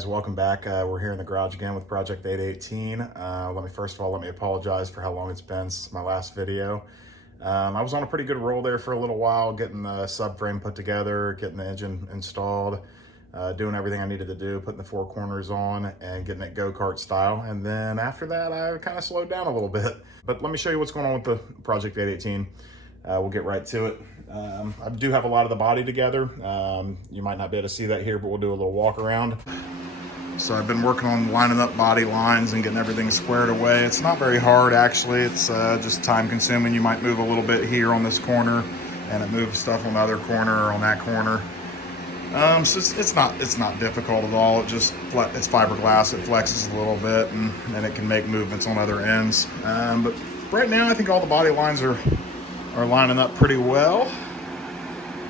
guys, welcome back. We're here in the garage again with Project 818. First of all, let me apologize for how long it's been since my last video. I was on a pretty good roll there for a little while, getting the subframe put together, getting the engine installed, doing everything I needed to do, putting the four corners on and getting it go-kart style. And then after that, I kind of slowed down a little bit. But let me show you what's going on with the Project 818. We'll get right to it. I do have a lot of the body together. You might not be able to see that here, but we'll do a little walk around. So I've been working on lining up body lines and getting everything squared away. It's not very hard, actually. It's just time consuming. You might move a little bit here on this corner and it moves stuff on the other corner or on that corner. So it's not difficult at all. It's fiberglass. It flexes a little bit and it can make movements on other ends. But right now, I think all the body lines are lining up pretty well.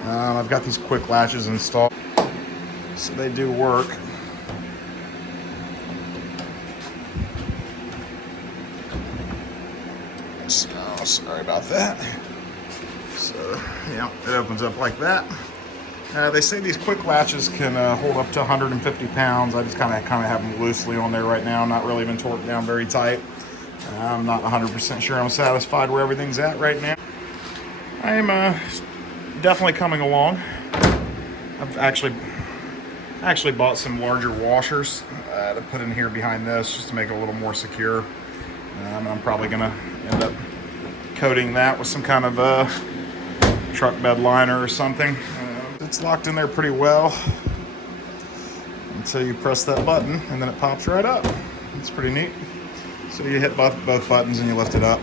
I've got these quick latches installed, so they do work. So, sorry about that. So, yeah, it opens up like that. They say these quick latches can hold up to 150 pounds. I just kind of have them loosely on there right now, not really even torqued down very tight. I'm not 100% sure I'm satisfied where everything's at right now. I am definitely coming along. I've actually bought some larger washers to put in here behind this just to make it a little more secure. I'm probably gonna end up coating that with some kind of truck bed liner or something. It's locked in there pretty well until you press that button and then it pops right up. It's pretty neat. So you hit both buttons and you lift it up.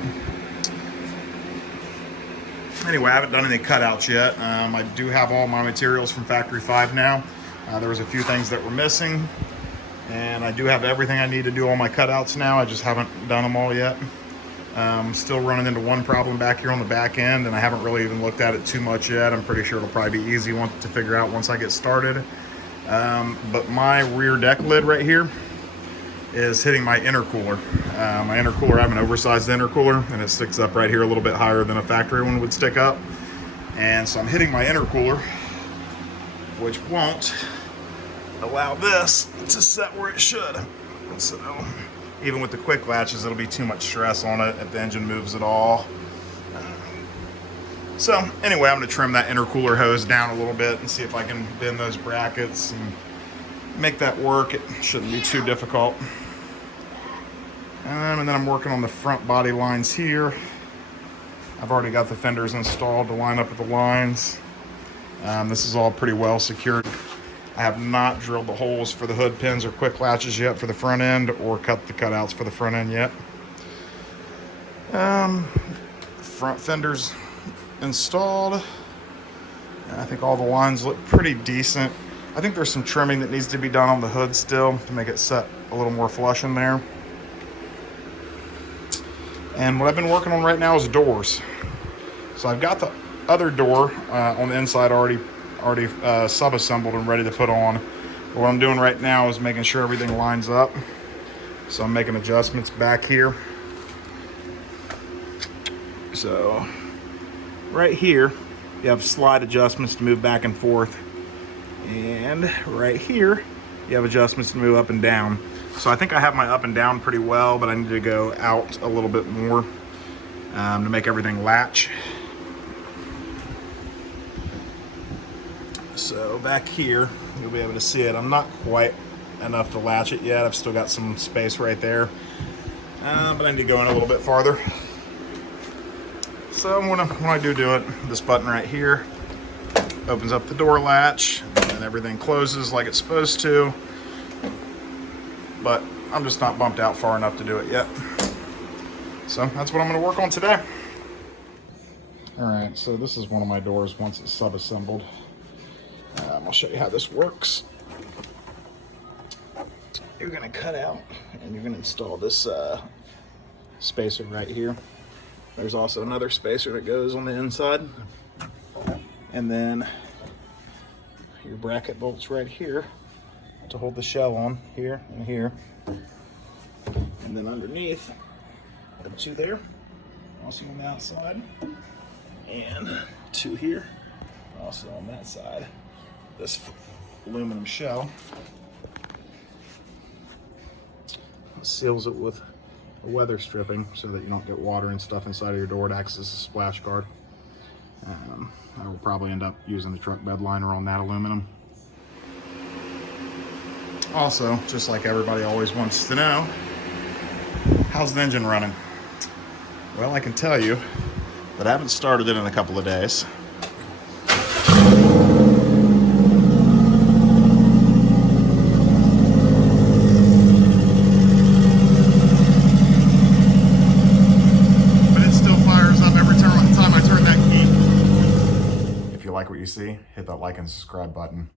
Anyway, I haven't done any cutouts yet. I do have all my materials from Factory 5 now. There was a few things that were missing, and I do have everything I need to do all my cutouts now. I just haven't done them all yet. Still running into one problem back here on the back end, and I haven't really even looked at it too much yet. I'm pretty sure it'll probably be easy to figure out once I get started. But my rear deck lid right here is hitting my intercooler. My intercooler, I have an oversized intercooler, and it sticks up right here a little bit higher than a factory one would stick up. And so I'm hitting my intercooler, which won't allow this to set where it should. So even with the quick latches, it'll be too much stress on it if the engine moves at all. So anyway, I'm gonna trim that intercooler hose down a little bit and see if I can bend those brackets and make that work. It shouldn't be too difficult. And then I'm working on the front body lines here. I've already got the fenders installed to line up with the lines. This is all pretty well secured. I have not drilled the holes for the hood pins or quick latches yet for the front end, or cut the cutouts for the front end yet. Front fenders installed. I think all the lines look pretty decent. I think there's some trimming that needs to be done on the hood still to make it set a little more flush in there. And what I've been working on right now is doors. So I've got the other door on the inside already sub-assembled and ready to put on. But what I'm doing right now is making sure everything lines up. So I'm making adjustments back here. So right here, you have slide adjustments to move back and forth. And right here, you have adjustments to move up and down. So I think I have my up and down pretty well, but I need to go out a little bit more to make everything latch. So back here, you'll be able to see it. I'm not quite enough to latch it yet. I've still got some space right there, but I need to go in a little bit farther. So when I do it, this button right here opens up the door latch, and everything closes like it's supposed to. But I'm just not bumped out far enough to do it yet. So that's what I'm going to work on today. All right, so this is one of my doors once it's sub-assembled. I'll show you how this works. You're going to cut out and you're going to install this spacer right here. There's also another spacer that goes on the inside. And then your bracket bolts right here to hold the shell on, here and here. And then underneath, two there, also on the outside, and two here, also on that side. This aluminum shell seals it with a weather stripping so that you don't get water and stuff inside of your door. It acts as a splash guard. I will probably end up using the truck bed liner on that aluminum. Also, just like everybody always wants to know, how's the engine running? Well, I can tell you that I haven't started it in a couple of days. But it still fires up every time I turn that key. If you like what you see, hit that like and subscribe button.